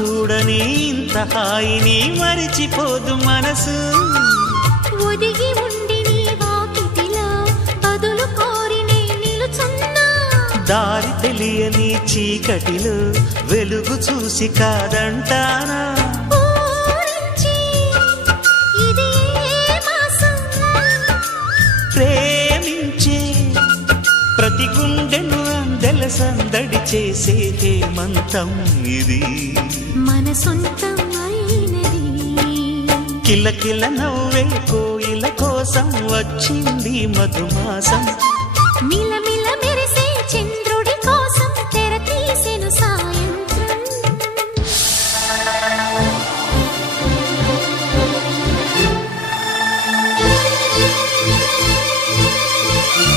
చూడని ఇంత హాయిని మరిచిపోదు మనసు. ఒదిగి ఉండి నీ వాకిటిలో బదులు కోరి నే నిలుచున్నా. దారి తెలియని చీకటిలో వెలుగు చూసి కాదంటానా. ప్రేమించే ప్రతి గుండెను అందెల సందడి చేసే హేమంతం ఇది. మన సొంతం అయినది. కిలకిల నవ్వే కోయిల కోసం వచ్చింది మధుమాసం.